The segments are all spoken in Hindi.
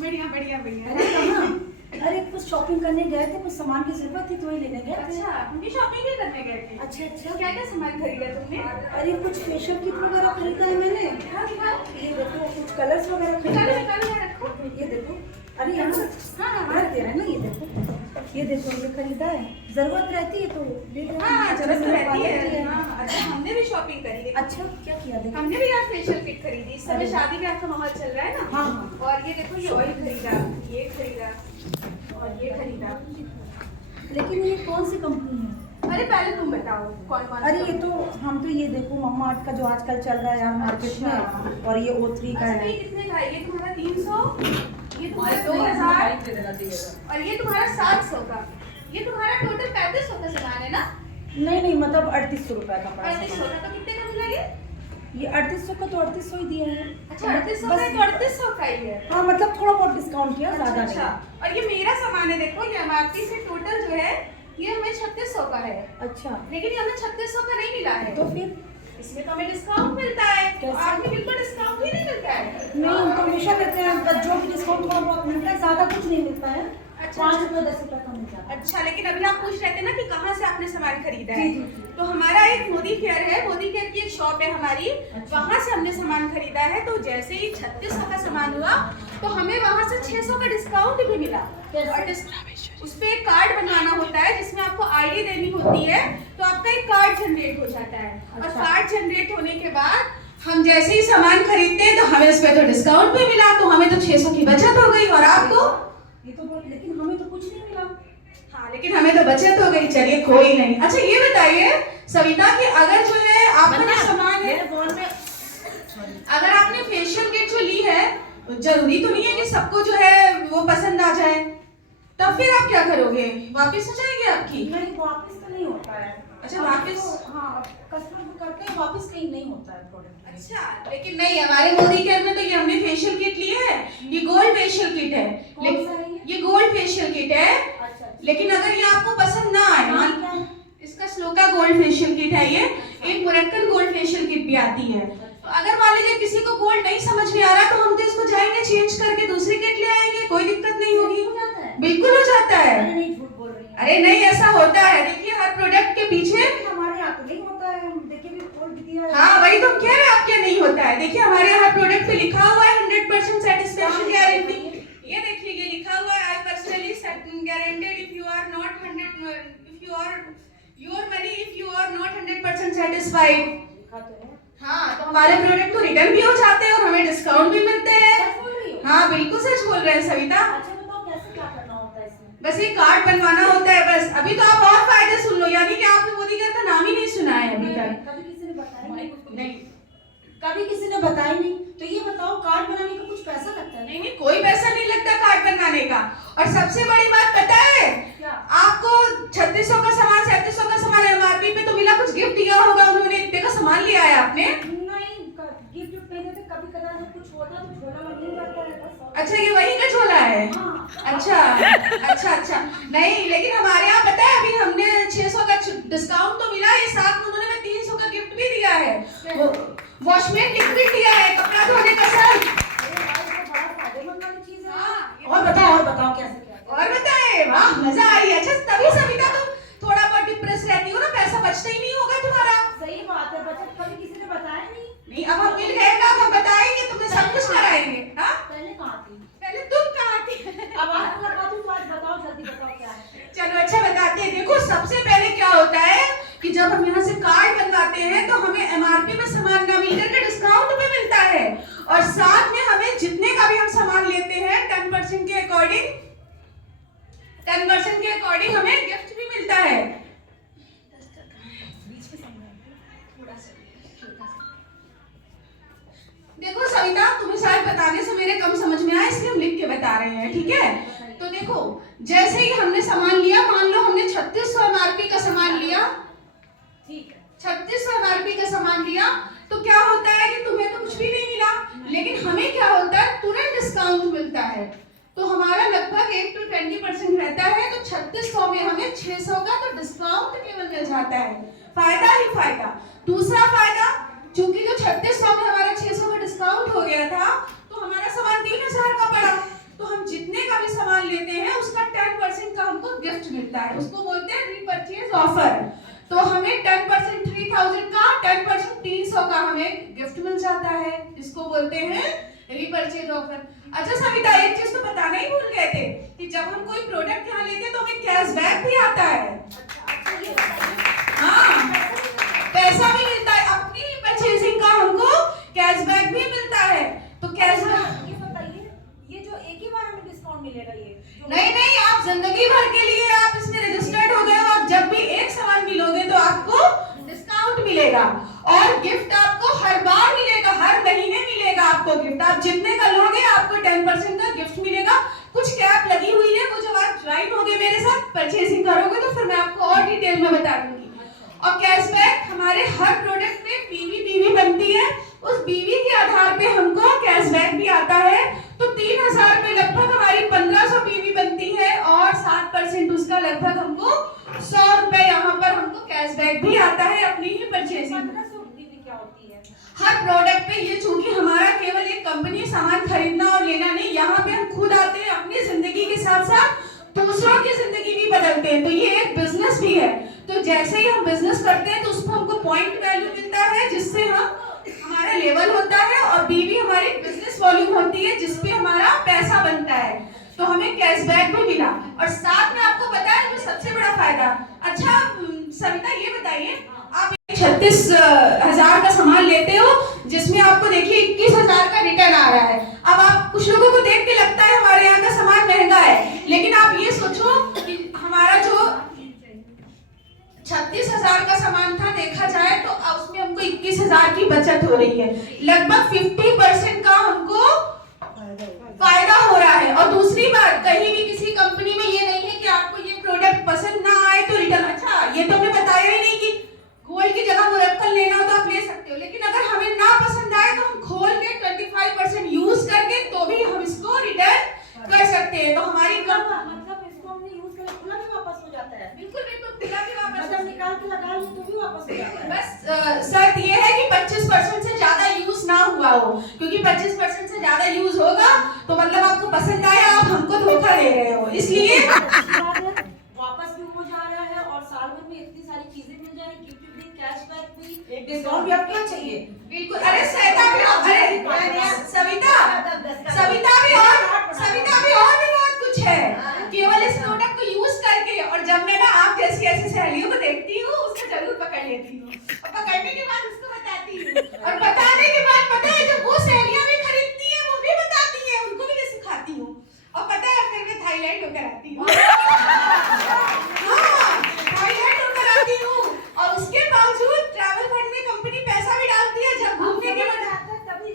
बढ़िया बढ़िया भैया। अरे कहाँ? अरे कुछ शॉपिंग करने गए थे, कुछ सामान की जरूरत थी तो वही लेने गए थे। अच्छा, हम भी शॉपिंग ही करने गए थे। अच्छा अच्छा। क्या क्या सामान खरीदा तुमने? अरे कुछ फेशियल किट वगैरह खरीदा है मैंने। ये देखो कुछ कलर्स वगैरह खरीदा है। निकालो यहाँ रखो। ये देखो, अरे यहाँ हाँ रख दे रहा है ना। ये देखो ये खरीदा है, जरूरत रहती है तो ले लो। हाँ, जरूरत तो रहती है। है। हाँ, अच्छा हमने भी शॉपिंग करी है। अच्छा क्या किया देखो। हमने भी यार फेशियल किट खरीदी। इस समय अरे। शादी ब्याह का माहौल चल रहा है ना। हाँ हाँ। और ये देखो, ये ऑयल खरीदा, ये खरीदा और ये खरीदा। लेकिन ये कौन सी कंपनी है? अरे पहले तुम बताओ कौन कौन। अरे ये तो हम तो ये देखो मम्मा अर्थ का जो आजकल चल रहा है यार मार्केट में, और ये O3 का है। ये कितने का है? ये तुम्हारा 300, ये तुम्हारा 2000 और ये तुम्हारा 700 का। ये तुम्हारा टोटल 3500 का सामान है ना? नहीं मतलब 3800 रुपए का पड़ा 3800 का। तो कितने का मिला ये? ये 3800 का तो 3800 ही दिए हैं। अच्छा 3800 का है तो 3800 का ही है। हाँ मतलब थोड़ा बहुत डिस्काउंट किया, ज्यादा अच्छा। नहीं। और ये मेरा सामान है, देखो ये MRP से टोटल जो है ये हमें 3600 का है। अच्छा लेकिन ये हमें 3600 का नहीं मिला है। तो फिर इसमें तो हमें डिस्काउंट मिलता है। कैसे? आपने बिल्कुल डिस्काउंट ही नहीं मिलता है। नहीं, हम तो हमेशा कहते हैं बस जो भी डिस्काउंट थोड़ा बहुत मिलता है, ज्यादा कुछ नहीं मिलता है। अच्छा, 5 रुपए 10 रुपए का मिल जाता है। अच्छा, लेकिन अभी आप पूछ रहे थे ना कि कहाँ से आपने सामान खरीदा है। जी, जी, जी। तो हमारा एक मोदी केयर है, मोदी केयर की एक शॉप है हमारी। अच्छा। वहाँ से हमने सामान खरीदा है। तो जैसे ही 3600 का सामान हुआ तो हमें वहाँ से 600 का डिस्काउंट भी मिला। और उस पे एक कार्ड बनवाना होता है जिसमें आपको ID देनी होती है। तो आपका एक कार्ड जनरेट हो जाता है। और अच्छा। कार्ड जनरेट होने के बाद हम जैसे ही सामान खरीदते हैं तो हमें उस पे तो डिस्काउंट भी मिला। तो हमें तो 600 की बचत हो गई। और आपको? ये तो बहुत, लेकिन हमें तो कुछ नहीं मिला। हाँ, लेकिन हमें तो बचत हो गई। चलिए कोई नहीं। अच्छा ये बताइए सविता कि अगर जो है आपका जो सामान है, अगर आपने फेशियल किट जो ली है, जरूरी तो नहीं है कि सबको जो है वो पसंद आ जाए। तब फिर आप क्या करोगे? वापस हो जाएगी आपकी? नहीं वापस तो नहीं होता है। अच्छा, वापस? हाँ, कस्टमर को करते हैं वापस, कहीं नहीं होता है प्रोडक्ट। अच्छा, लेकिन नहीं, हमारे मोदी केयर में तो ये हमने फेशियल किट ली है। ये गोल्ड फेशियल किट है। कौन सा है ये गोल्ड फेशियल किट है। अच्छा। लेकिन अगर ये आपको पसंद ना आए, नाम क्या है? इसका श्लोका गोल्ड फेशियल किट है। ये एक मुरक्कन गोल्ड फेशियल किट भी आती है। तो अगर मान लीजिए किसी को गोल्ड नहीं समझ में आ रहा तो हम तो इसको जाएंगे चेंज करके दूसरी किट ले आएंगे, कोई दिक्कत नहीं होगी। हो जाता है? बिल्कुल हो जाता है। अरे नहीं, झूठ बोल रही है। अरे नहीं, ऐसा होता है। देखिए हर प्रोडक्ट के पीछे। हमारे यहाँ तो नहीं होता है, देखिए भी खोल भी दिया है। हाँ वही तो कह रहे हैं, आपके नहीं होता है। देखिए हमारे यहाँ प्रोडक्ट पे लिखा हुआ है 100% सेटिस्फेक्शन गारंटी। ये देख लीजिए लिखा हुआ है, I personally guaranteed if you are not 100% satisfied. हाँ, तो हमारे प्रोडक्ट तो रिटर्न भी हो जाते हैं और हमें डिस्काउंट भी मिलते हैं। सच बोल रही हो? हाँ बिल्कुल सच बोल रहे हैं सविता। अच्छा बताओ कैसे क्या करना होता है इसमें? बस ये कार्ड बनवाना होता है बस। अभी तो आप और फायदे सुन लो, यानी कि आपने मोदी केयर का नाम ही नहीं सुना है अभी तक। कभी किसी ने बताया नहीं कभी किसी ने बताया नहीं। तो ये बताओ कार्ड बनाने का कुछ पैसा लगता है? नहीं, कोई पैसा नहीं लगता कार्ड बनवाने का। और सबसे बड़ी बात पता है क्या? आपको 3600 का सामान 3700 का सामान MRP पे तो मिला, कुछ गिफ्ट दिया होगा उन्होंने। इतने का सामान लिया है आपने। नहीं, गिफ्ट नहीं देते। कभी कदार जब कुछ होता तो झोला मंदिर करता है बस। अच्छा, ये वही का झोला है। हाँ। अच्छा नहीं, लेकिन हमारे यहाँ पता है अभी हमने 600 का डिस्काउंट तो मिला, ये साथ में उन्होंने हमें 300 का गिफ्ट भी दिया है। वो वॉशमेट लिक्विड दिया है, कपड़ा धोने का सर्फ। बड़ा फायदेमंद वाली चीज है। हाँ, और बताओ कैसे क्या? और बताए, वाह मजा आई। अच्छा तभी सविता तुम थोड़ा बहुत डिप्रेस रहती हो ना, पैसा बचता ही नहीं होगा तुम्हारा। सही बात है, बचत कभी किसी ने बताया नहीं। नहीं, अब हम मिल गए ना, हम बताएंगे तुम्हें, सब कुछ कराएंगे। हाँ, पहले कहाँ थी? पहले तुम कहाँ थी? अब आज लगा दूं तो आज बताओ, जल्दी बताओ क्या है। चलो अच्छा बताते हैं। देखो सबसे पहले क्या होता है कि जब हम यहाँ से कार्ड बनवाते हैं तो हमें MRP में सामान ना मिलकर के डिस्काउंट भी मिलता है। और साथ में हमें जितने का भी हम सामान लेते हैं 10% के अकॉर्डिंग हमें गिफ्ट भी मिलता है। देखो सविता, तुम्हें शायद बताने से मेरे कम समझ में आया इसलिए हम लिख के बता रहे हैं, ठीक है? तो देखो जैसे ही हमने सामान लिया, मान लो हमने 3600 MRP का सामान लिया, ठीक है। 3600 MRP का सामान लिया, तो क्या होता है कि तुम्हें तो कुछ भी नहीं मिला, लेकिन हमें क्या होता है तुरंत डिस्काउंट मिलता है। तो हमारा लगभग 8 to 20% रहता है। तो 3600 में हमें 600 का तो डिस्काउंट केवल मिल जाता है। फायदा ही फायदा। दूसरा फायदा, चूंकि जो 3600 में हमारा 600 का डिस्काउंट हो गया था तो हमारा सामान 3000 का पड़ा। तो हमें उसको बोलते हैं रीपरचेज ऑफर। तो हमें 10% 3000 का 10% 300 का हमें गिफ्ट मिल जाता है, इसको बोलते हैं रीपरचेज ऑफर। अच्छा सविता, एक चीज तो बताना ही भूल गए थे कि जब हम कोई प्रोडक्ट यहाँ लेते हैं तो हमें कैशबैक भी आता है। हाँ, पैसा भी मिलता है, अपनी परचेजिंग का हमको कैशबैक भी मिलता है। तो कैशबैक ये बताइए, ये जो एक ही बार हमें डिस्काउंट मिलेगा ये? नहीं, आप जिंदगी भर के लिए आप इसमें रजिस्टर्ड हो गए हो, आप जब भी एक सामान मिलोगे तो आपको डिस्काउंट मिलेगा और गिफ्ट आपको हर बार मिलेगा, हर महीने मिलेगा आपको गिफ्ट। आप जितने का लोगे आपको 10% का गिफ्ट मिलेगा। कुछ कैप लगी हुई है, वो जब आप ज्वाइन होगे मेरे साथ परचेजिंग करोगे तो फिर मैं आपको और डिटेल में बता दूंगी। और कैशबैक हमारे हर प्रोडक्ट में बीवी बनती है, उस बीवी के आधार पे हमको कैशबैक भी आता है। तो 3000 में लगभग हमारी 1500 बीवी बनती है और 7% उसका लगभग हमको 100 रुपए यहाँ पर हमको कैशबैक भी आता है अपनी ही परचेजिंग। 1500 बीवी क्या होती है? हर प्रोडक्ट पे ये, चूंकि हमारा केवल एक कंपनी सामान खरीदना और लेना नहीं, यहाँ पे हम खुद आते हैं, अपनी जिंदगी के साथ साथ दूसरों की जिंदगी भी बदलते हैं। तो ये एक बिजनेस भी है। तो जैसे ही हम बिजनेस करते हैं तो उसको हमको पॉइंट वैल्यू मिलता है, जिससे हमारा लेवल होता है और बीवी हमारी बिजनेस वॉल्यूम होती है, जिसपे हमारा पैसा बनता है। तो हमें कैशबैक भी मिला और साथ में आपको पता है जो सबसे बड़ा फायदा। अच्छा सविता, ये बताइए, आप 36,000 का सामान लेते हो जिसमें आपको देखिए 21,000 का रिटर्न आ रहा है। अब आप कुछ लोगों को देख के लगता है हमारे यहाँ का सामान महंगा है, लेकिन आप ये सोचो कि हमारा जो 36,000 का सामान था, देखा जाए तो उसमें हमको 21,000 की बचत हो रही है। लगभग 50% का हमको फायदा हो रहा है। और दूसरी बात, कहीं भी किसी कंपनी में ये नहीं है कि आपको ये प्रोडक्ट पसंद ना आए तो रिटर्न। अच्छा, ये तो हमने बताया ही नहीं कि गोल्ड की जगह मुरक्कल लेना हो तो आप ले सकते हो, लेकिन अगर हमें ना पसंद आए तो हम खोल के 25% यूज करके तो भी हम इसको रिटर्न कर सकते हैं। तो हमारी मतलब इसको हमने यूज करके खुला भी वापस हो जाता है? बिल्कुल खुला भी वापस, मतलब निकाल के लगा लो तो भी वापस हो जाता है? बस शर्त ये है कि 25% से ज्यादा यूज ना हुआ हो, क्योंकि 25% से ज्यादा यूज होगा तो मतलब आपको पसंद आया, आप हमको धोखा दे रहे हो, इसलिए वापस भी हो जा रहा है और साल भर में इतनी सारी चीजें मिल जा रही, गिफ्ट भी, कैशबैक भी, एक डिस्काउंट भी। अब क्या चाहिए? बिल्कुल। अरे सविता भी बहुत कुछ है। केवल इस प्रोडक्ट को यूज करके, और जब मैं ना आप जैसी ऐसी सहेलियों को देखती हूँ उसको जरूर पकड़ लेती हूँ और पकड़ने के बाद उसको बताती हूँ और बताने के बाद पता है जब वो सहेलियां भी खरीदती है वो भी बताती है, उनको भी ये सिखाती हूँ। और पता है फिर मैं थाईलैंड होकर आती हूँ। हाँ, थाईलैंड होकर आती हूँ और उसके बावजूद ट्रैवल फंड में कंपनी पैसा भी डालती है जब घूमने के लिए। तभी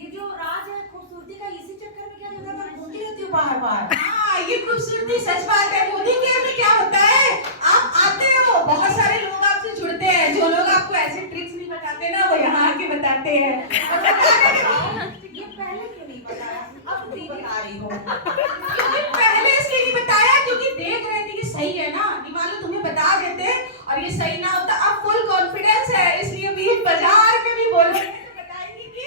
ये जो राज है खूबसूरती का, इसी चक्कर में क्या जरूरत है, घूमती रहती हूँ बाहर। हाँ, ये खूबसूरती सच बात है। मोदी के में क्या होता है, आप आते हो, बहुत सारे लोग आपसे जुड़ते हैं, जो लोग आपको ऐसे ट्रिक्स नहीं बताते ना वो यहाँ आके बताते हैं। ये पहले क्यों नहीं बताया? अब दीदी आ रही हो। क्योंकि पहले इसलिए नहीं बताया क्योंकि देख रहे थे कि सही है ना, मानो तुम्हें बता देते और ये सही ना होता। अब फुल कॉन्फिडेंस है, इसलिए बीच बाजार में भी बोल रहे थे, बताएंगे कि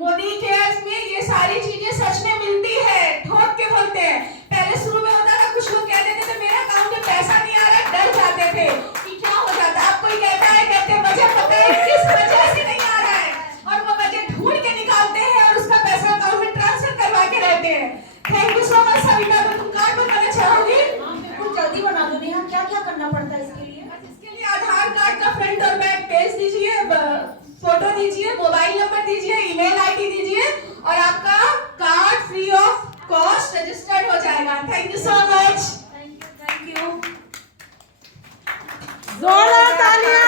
मोदी केयर्स में ये सारी चीजें सच में मिलती है, ठोक के बोलते हैं। पहले शुरू में होता था, कुछ लोग कह देते थे मेरे अकाउंट में पैसा नहीं आ रहा, डर जाते थे कि क्या हो जाता। अब कोई कहता है, कहते वजह पता है किस वजह से नहीं आ रहा है, और वो वजह ढूंढ के निकालते हैं और उसका पैसा अकाउंट में ट्रांसफर करवा के रहते हैं। Thank you so much Savita. तो तुम कार्ड बनाना चाहोगी? बिल्कुल, जल्दी बना दो। नेहा, क्या क्या करना पड़ता है इसके लिए? इसके लिए आधार कार्ड का फ्रंट और बैक पेज दीजिए, फोटो दीजिए, मोबाइल नंबर दीजिए, ईमेल आईडी दीजिए और आपका card free of cost registered हो जाएगा। Thank you so much. Thank you. जोरदार तालियां।